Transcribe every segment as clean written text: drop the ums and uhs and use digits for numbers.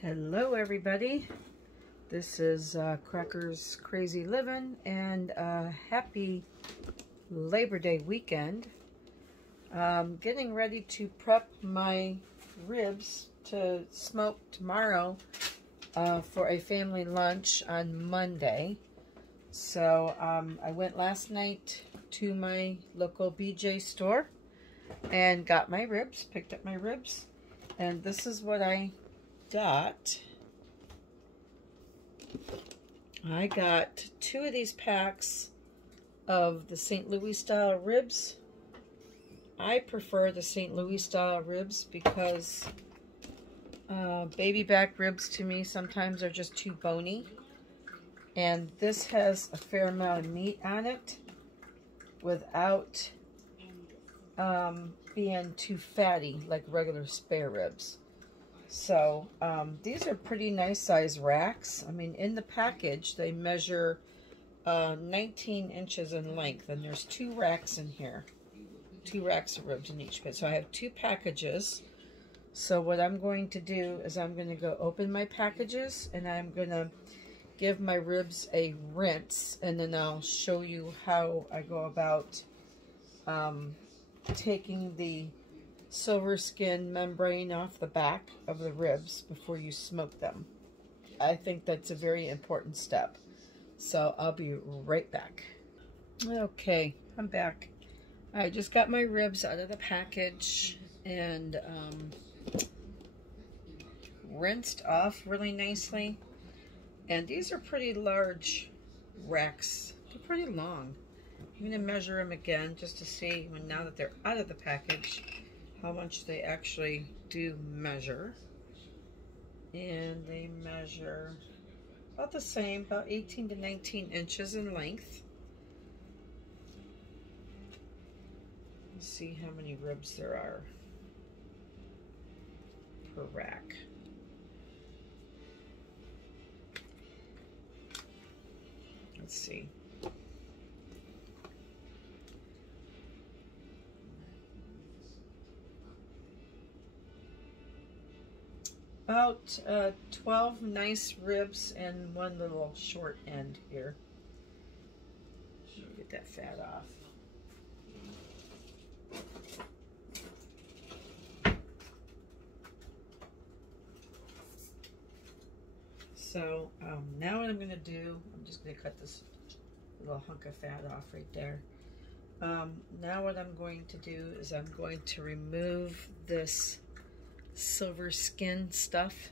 Hello everybody, this is Cracker's Crazy Living, and happy Labor Day weekend. Getting ready to prep my ribs to smoke tomorrow for a family lunch on Monday. So I went last night to my local BJ store and got my ribs, picked up my ribs, and this is what I got. I got 2 of these packs of the St. Louis style ribs. I prefer the St. Louis style ribs because baby back ribs to me sometimes are just too bony, and this has a fair amount of meat on it without being too fatty like regular spare ribs. So these are pretty nice size racks. I mean, in the package they measure 19 inches in length, and there's 2 racks in here, 2 racks of ribs in each. So I have 2 packages. So what I'm going to do is I'm going to go open my packages, and I'm going to give my ribs a rinse, and then I'll show you how I go about taking the silver skin membrane off the back of the ribs before you smoke them. I think that's a very important step. So I'll be right back. Okay, I'm back. I just got my ribs out of the package and rinsed off really nicely. And these are pretty large racks. They're pretty long. I'm going to measure them again just to see, now that they're out of the package, how much they actually do measure. And they measure about the same, about 18 to 19 inches in length. Let's see how many ribs there are per rack. Let's see. About 12 nice ribs and 1 little short end here. Get that fat off. So now what I'm going to do, I'm just going to cut this little hunk of fat off right there. Now what I'm going to do is I'm going to remove this silver skin stuff.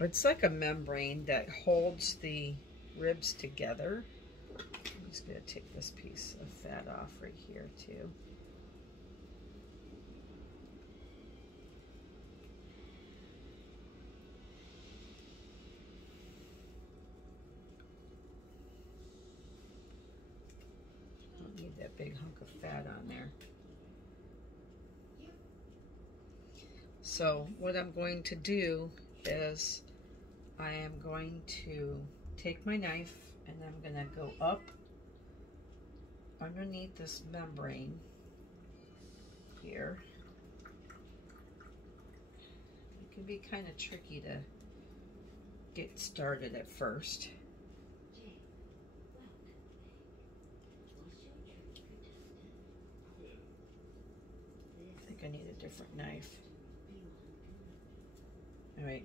It's like a membrane that holds the ribs together. I'm just going to take this piece of fat off right here too. Don't need that big hunk of fat on there. So what I'm going to do is I am going to take my knife and I'm going to go up underneath this membrane here. It can be kind of tricky to get started at first. I think I need a different knife. All right,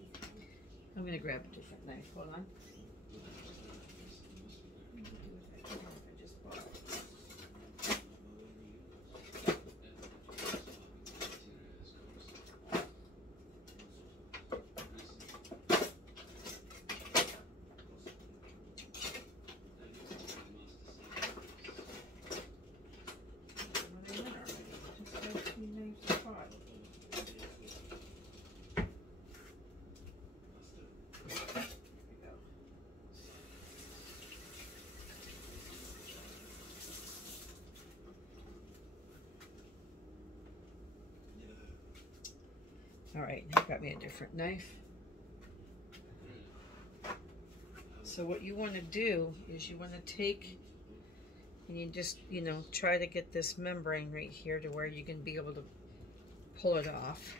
I'm going to grab a different knife. Hold on. All right, now I've got me a different knife. So what you want to do is you want to take and you just, try to get this membrane right here to where you can be able to pull it off.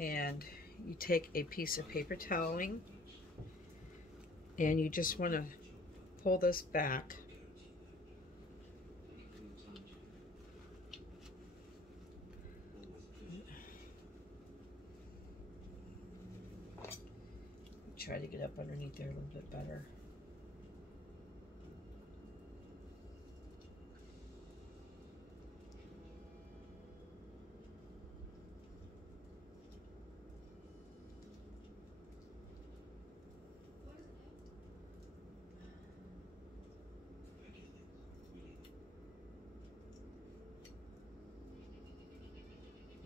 And you take a piece of paper toweling and you just want to pull this back. Try to get up underneath there a little bit better.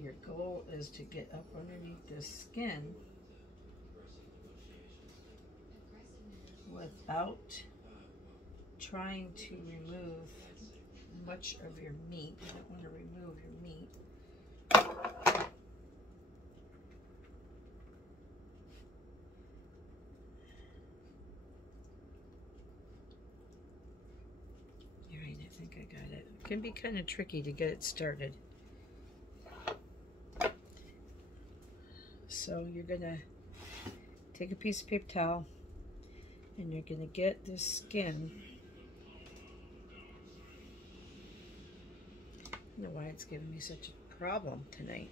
Your goal is to get up underneath this skin without trying to remove much of your meat. You don't want to remove your meat. All right, I think I got it. It can be kind of tricky to get it started. So you're gonna take a piece of paper towel and you're gonna get this skin. I don't know why it's giving me such a problem tonight.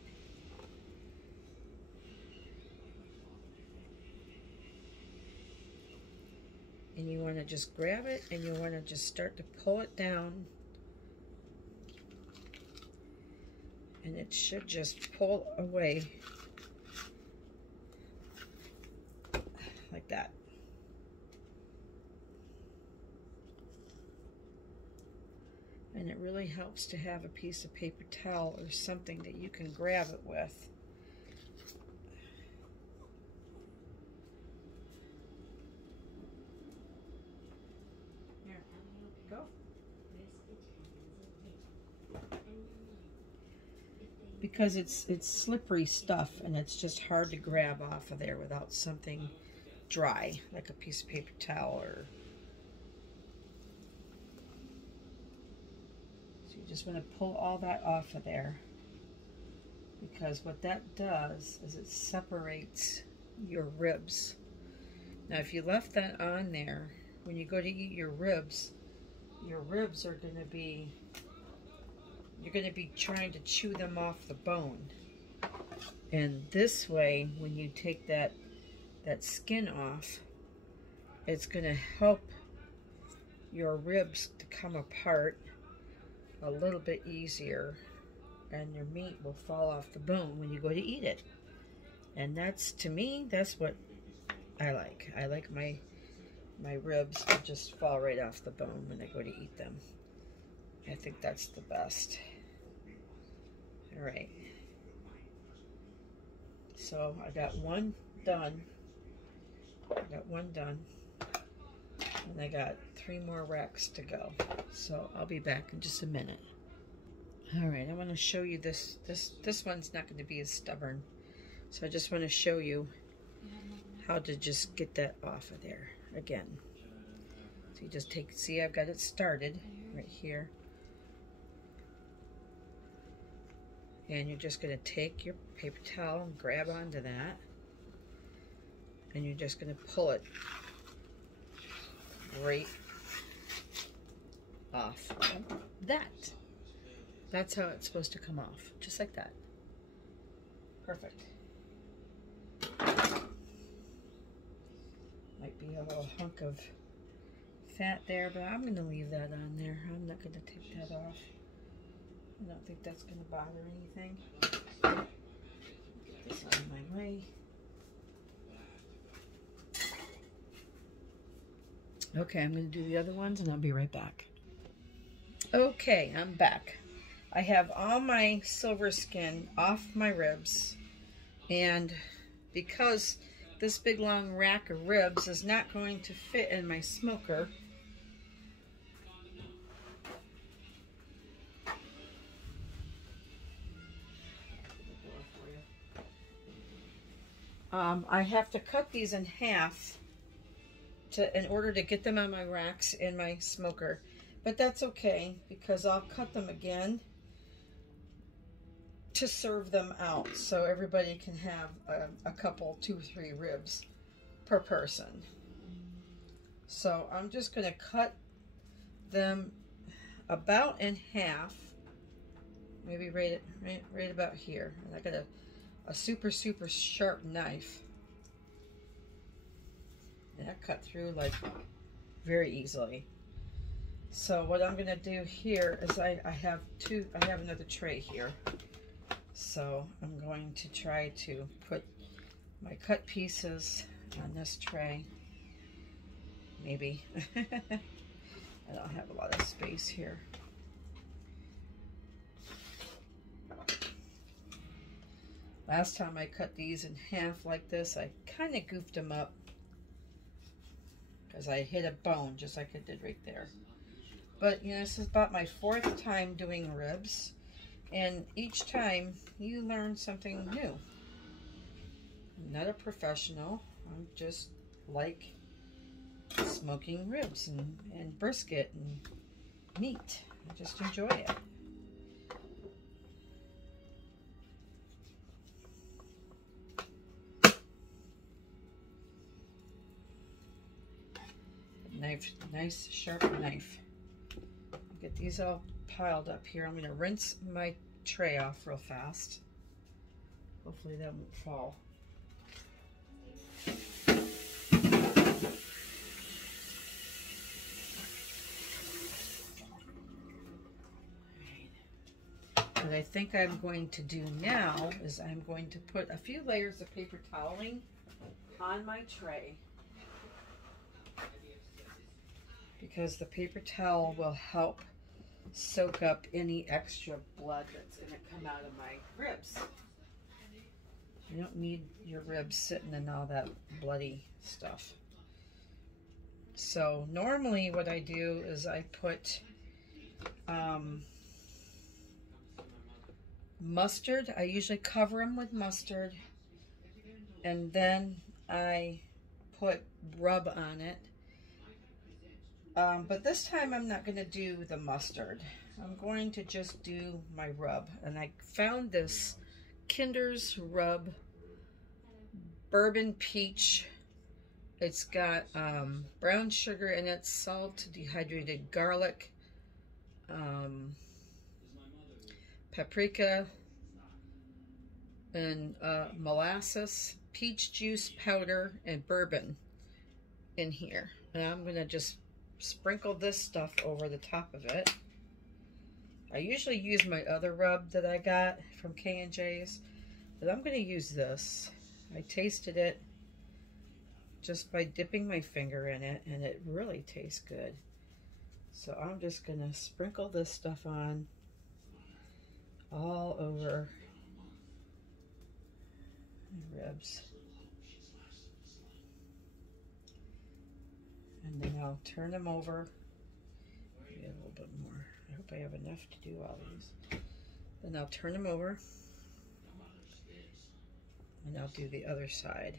And you want to just grab it and you want to just start to pull it down. And it should just pull away like that. And it really helps to have a piece of paper towel or something that you can grab it with. Here, go. Because it's slippery stuff and it's just hard to grab off of there without something dry, like a piece of paper towel or... So you just want to pull all that off of there, because what that does is it separates your ribs. Now if you left that on there, when you go to eat your ribs are going to be, you're going to be trying to chew them off the bone. And this way, when you take that skin off, it's going to help your ribs to come apart a little bit easier, and your meat will fall off the bone when you go to eat it. And that's, to me, that's what I like. I like my ribs to just fall right off the bone when I go to eat them. I think that's the best. All right. So I got one done. And I got 3 more racks to go. So I'll be back in just a minute. All right, I want to show you this one's not going to be as stubborn. So I just want to show you how to just get that off of there again. So you just take, see, I've got it started right here. And you're just going to take your paper towel and grab onto that. And you're just going to pull it right off that. That's how it's supposed to come off, just like that. Perfect. Might be a little hunk of fat there, but I'm going to leave that on there. I'm not going to take that off. I don't think that's going to bother anything. Get this out of my way. Okay, I'm going to do the other ones and I'll be right back. Okay, I'm back. I have all my silver skin off my ribs, and because this big long rack of ribs is not going to fit in my smoker, I have to cut these in half in order to get them on my racks in my smoker. But that's okay, because I'll cut them again to serve them out so everybody can have a couple, 2 or 3 ribs per person. So I'm just going to cut them about in half, maybe right about here. And I got a super sharp knife, and I cut through like very easily. So what I'm going to do here is I have another tray here. So I'm going to try to put my cut pieces on this tray. Maybe. I don't have a lot of space here. Last time I cut these in half like this, I kind of goofed them up because I hit a bone just like I did right there. But you know, this is about my 4th time doing ribs, and each time you learn something new. I'm not a professional. I'm just like smoking ribs and brisket and meat. I just enjoy it. Knife, nice sharp knife. Get these all piled up here. I'm going to rinse my tray off real fast. Hopefully that won't fall. What I think I'm going to do now is I'm going to put a few layers of paper toweling on my tray, because the paper towel will help soak up any extra blood that's going to come out of my ribs. You don't need your ribs sitting in all that bloody stuff. So normally what I do is I put mustard. I usually cover them with mustard, and then I put rub on it. But this time I'm not going to do the mustard. I'm going to just do my rub. And I found this Kinder's Rub Bourbon Peach. It's got brown sugar in it, salt, dehydrated garlic, paprika, and molasses, peach juice powder, and bourbon in here. And I'm going to just sprinkle this stuff over the top of it. I usually use my other rub that I got from K&J's, but I'm going to use this. I tasted it just by dipping my finger in it, and it really tastes good. So I'm just going to sprinkle this stuff on all over my ribs. And then I'll turn them over. Maybe a little bit more. I hope I have enough to do all these. Then I'll turn them over. And I'll do the other side.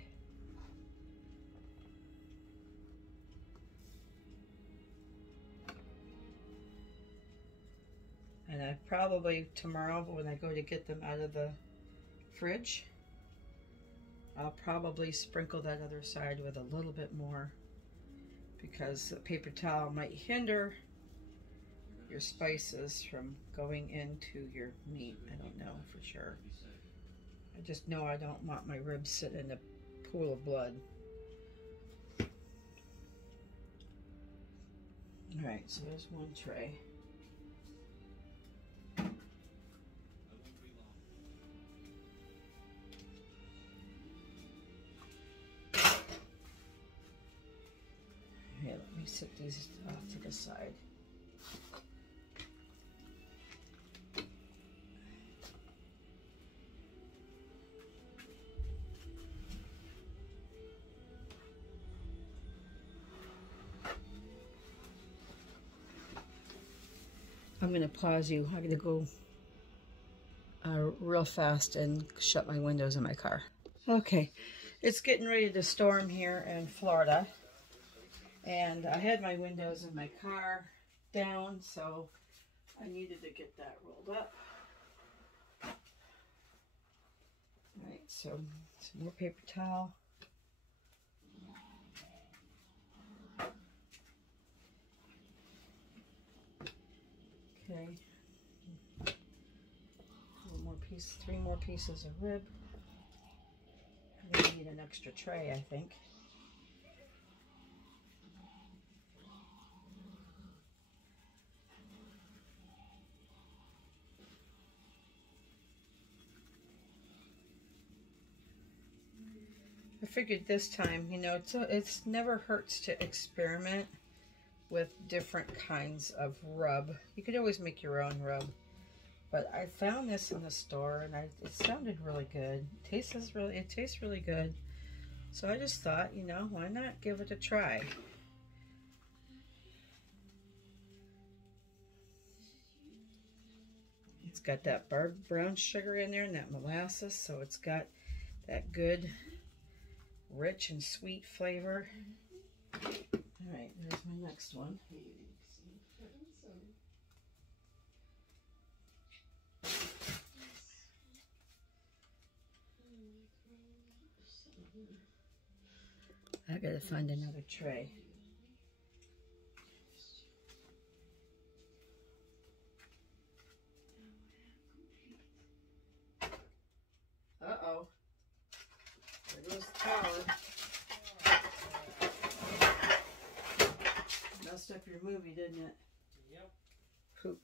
And I probably tomorrow, when I go to get them out of the fridge, I'll probably sprinkle that other side with a little bit more, because the paper towel might hinder your spices from going into your meat. I don't know for sure. I just know I don't want my ribs sitting in a pool of blood. Alright, so there's one tray. Here, let me set these off to the side. I'm going to pause you. I'm going to go real fast and shut my windows in my car. Okay, it's getting ready to storm here in Florida. And I had my windows in my car down, so I needed to get that rolled up. so some more paper towel. Okay. One more piece, 3 more pieces of rib. We need an extra tray, I think. I figured this time, you know, it's never hurts to experiment with different kinds of rub. You could always make your own rub. But I found this in the store and it sounded really good. It tastes really good. So I just thought, you know, why not give it a try? It's got that brown sugar in there and that molasses, so it's got that good, rich and sweet flavor. All right, there's my next one. I gotta find another tray. Uh-oh. There goes the power. Messed up your movie, didn't it? Yep. Poop.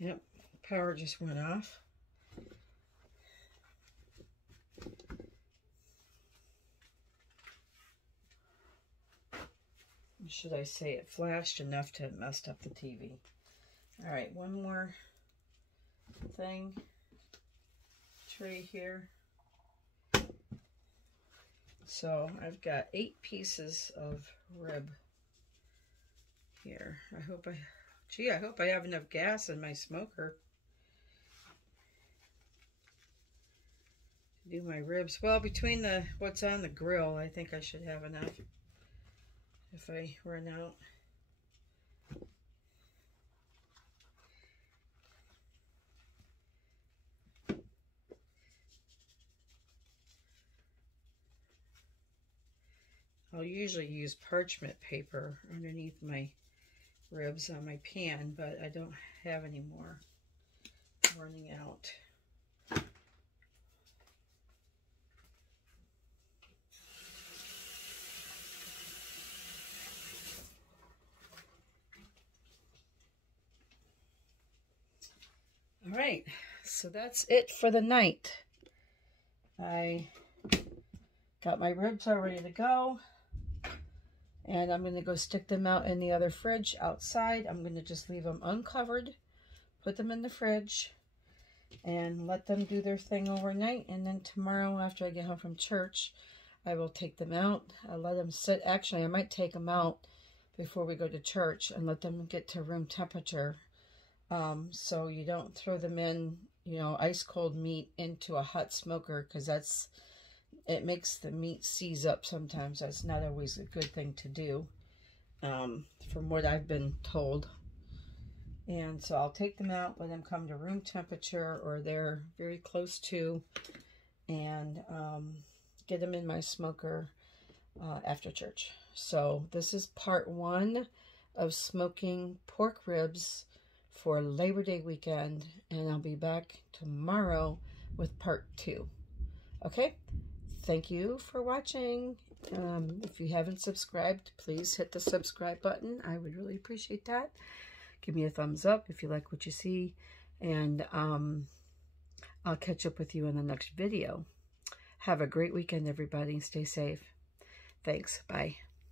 Yep, power just went off. Should I say it flashed enough to have messed up the TV. All right, one more thing. Tray here. So I've got 8 pieces of rib here. I hope I have enough gas in my smoker to do my ribs. Well, between what's on the grill, I think I should have enough if I run out. I'll usually use parchment paper underneath my ribs on my pan, but I don't have any more. I'm running out. All right, so that's it for the night. I got my ribs all ready to go. And I'm going to go stick them out in the other fridge outside. I'm going to just leave them uncovered, put them in the fridge, and let them do their thing overnight. And then tomorrow, after I get home from church, I will take them out. I'll let them sit. Actually, I might take them out before we go to church and let them get to room temperature. So you don't throw them in, you know, ice cold meat into a hot smoker, because it makes the meat seize up sometimes. That's not always a good thing to do, from what I've been told. And so I'll take them out, let them come to room temperature, or they're very close to, and get them in my smoker after church. So this is part 1 of smoking pork ribs for Labor Day weekend, and I'll be back tomorrow with part 2. Okay? Thank you for watching. If you haven't subscribed, please hit the subscribe button. I would really appreciate that. Give me a thumbs up if you like what you see. And I'll catch up with you in the next video. Have a great weekend, everybody. Stay safe. Thanks. Bye.